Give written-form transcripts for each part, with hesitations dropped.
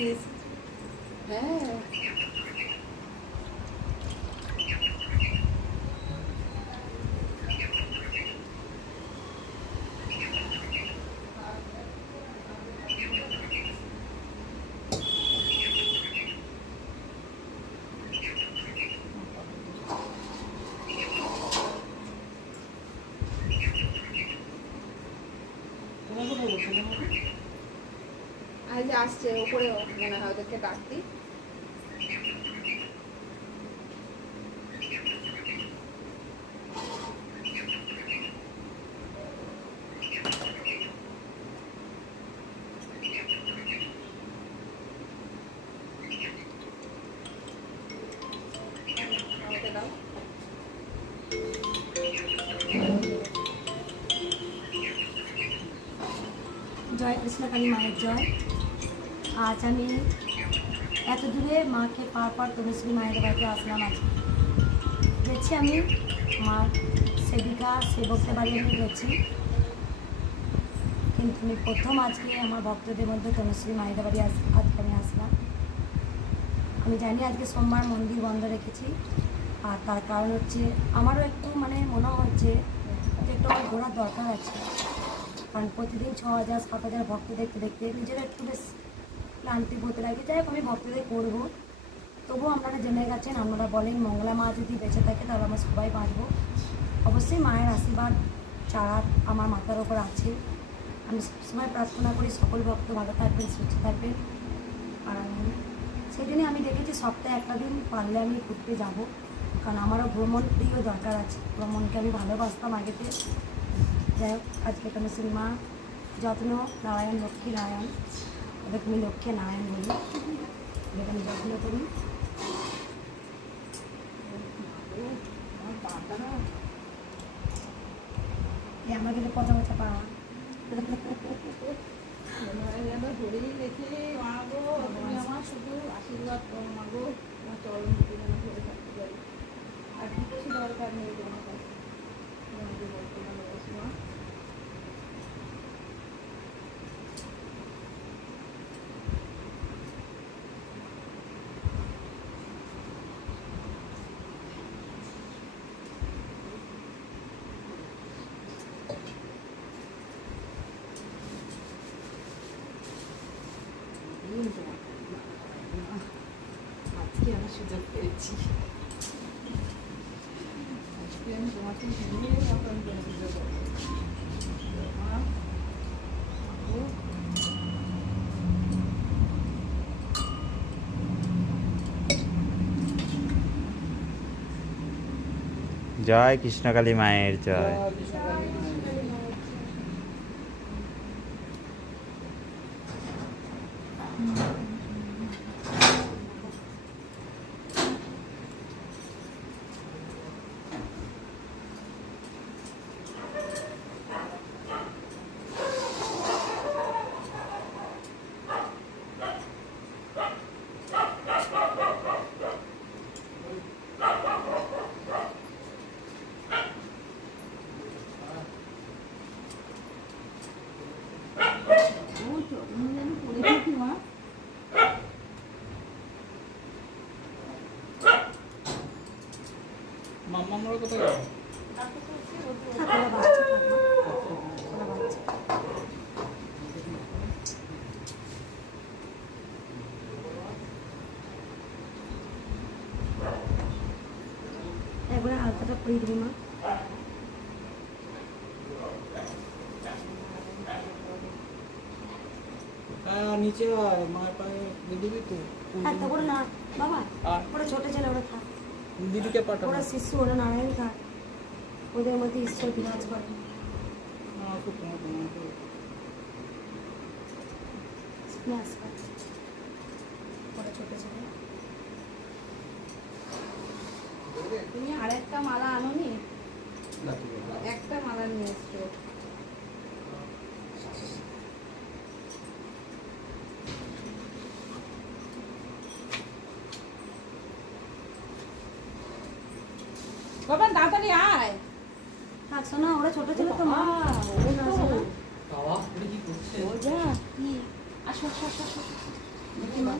হ্যাঁ আজ আসছে ওপরে মনে হয় ওদেরকে ডাকতি জয় কৃষ্ণকালী মায়ের জয়। আজ আমি এত দূরে মাকে পার পার তনুশ্রী মায়ের বাড়িতে আসলাম। আজকে গেছি আমি মার সেবিকা সেবকদের বাড়ি আমি গেছি, কিন্তু আমি প্রথম আজকে আমার ভক্তদের মধ্যে তনুশ্রী মায়ের বাড়ি আজকে আমি আসলাম। আমি জানি আজকে সোমবার মন্দির বন্ধ রেখেছি, আর তার কারণ হচ্ছে আমারও একটু মনে হচ্ছে যে একটু আমার ঘোরার দরকার আছে, কারণ প্রতিদিন 6000 7000 ভক্ত দেখতে দেখতে নিজেরা একটু বেশ ক্লান্তি হতে লাগে। যাই হোক আমি ভক্তদের করবো, তবুও আপনারা জেনে গেছেন, আপনারা বলেন মঙ্গলা মা যদি বেঁচে থাকে তাহলে আমরা সবাই বাঁচবো। অবশ্যই মায়ের আশীর্বাদ চারা আমার মাথার ওপর আছে। আমি সবসময় প্রার্থনা করি সকল ভক্ত ভালো থাকবেন, সুস্থ থাকবেন। আর সেই দিনে আমি দেখেছি সপ্তাহে একটা দিন পারলে আমি ঘুরতে যাব, কারণ আমারও ভ্রমণ প্রিয় দরকার আছে। ভ্রমণকে আমি ভালোবাসতাম আগেতে। যাই হোক আজকে তনুশ্রী মা যত্ন নারায়ণ লক্ষ্মী নারায়ণ, ওদেরকে আমি লক্ষ্মী নারায়ণ বলি, ওদেরকে আমি যত্ন করি। আমরা কিন্তু কথা বলতে পারবো ধরেই রেখে মাগো তুমি আমার শুধু আশীর্বাদ করো মাগো, তোমার চরণ যেন ধরে থাকতে পারি, আর কিছু দরকার নেই তোমার কাছে। তোমাকে বলতে ভালোবাসি মা। আজকে আমি সুযোগ পেয়েছি, আজকে আমি তোমাকে নিয়ে মতন করে সুযোগ জয় কৃষ্ণকালী মায়ের জয়। মাম্মার কোথায় গেল? একবারে আলতাটা পরিয়ে দিবি মা। নিচে আয়, মায়ের পায়ে দিবি তো। হ্যাঁ তা করে না বাবা, আর ওরা ছোটো ছেলে ওরা থাক, দিদিকে পাঠাবো। ওরা শিশু ওরা নারায়ণ থাক, ওদের মধ্যে ঈশ্বর বিরাজ করে। ওরা ছোটো ছেলে। তুমি আরেকটা মালা আনোনি? একটা মালা নিয়ে এসছো। বাবা তাড়াতাড়ি আয়। থাক শোনা, ওরা ছোটো ছেলে তো মা। বাবা কি করছে? ও যা কি আসো আসো আসো আসো। দেখি মা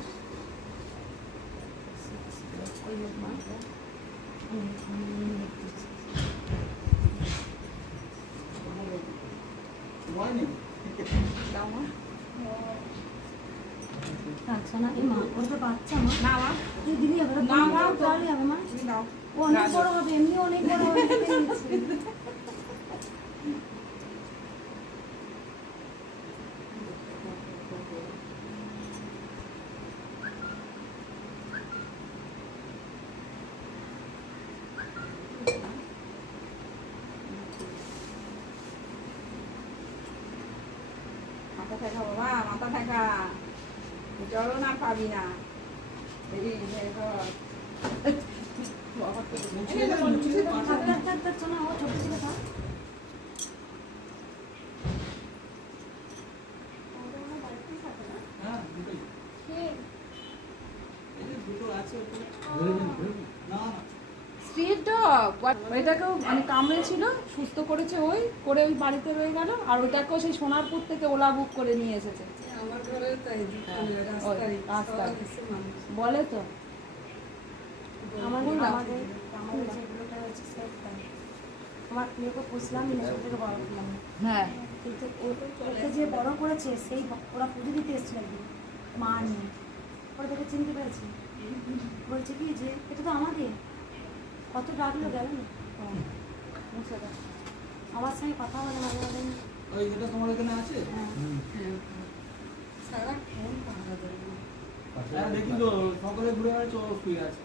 ওই লোক মা হয়নি দাও মা। আচ্ছা না এই মা ওর তো বাচ্চা মা না মা, তুই দিবি এবার না, মা, তো- তাহলে হবে মা তুমি দাও। ও অনেক গাজর। বড় হবে এমনি অনেক বড় হবে দেখে নিচ্ছি। মাথা ঠেকা বাবা, মাথা ঠেকা। জলও না পাবি না। এই দেখো। বাবা তো- মুছিয়ে দাও, মুছিয়ে দাও। থাক থাক থাক থাক শোনা ও ছোট ছিল থাক হ্যাঁ দুটোই কে? এই যে দুটো আছে ওখানে। ধরে নিন, ধরে নিন। না না স্ট্রিট ডগ। ওইটাকেও মানে কামড়েছিল, সুস্থ করেছে ওই, করে ওই বাড়িতে রয়ে গেল। আর ওইটাকেও সেই সোনারপুর থেকে ওলা বুক করে নিয়ে এসেছে। আমার ঘরে তাই ওই রাস্তায়। মানুষ বলে তো আমাদের দাও। আমাদের আমাদের যেগুলোটা হয়েছে সেট তাই আমার মেয়েকে পুষলাম ছোট থেকে বড় করলাম হ্যাঁ, কিন্তু ওকে যে বড় করেছে সেই ওরা পুজো দিতে এসেছিল একদিন মা নিয়ে ওরা দেখে চিনতে পেরেছে বলছে কি যে এটা তো আমাদের কত ডাকলো গেল না মুছে দাও। আমার সঙ্গে কথা বলে মাঝে মাঝে ওই এটা তোমার এখানে আছে হ্যাঁ সারাক্ষণ পাহারা দেয় হ্যাঁ দেখি তো সকলে ঘুরে বেড়াচ্ছে ও শুয়ে আছে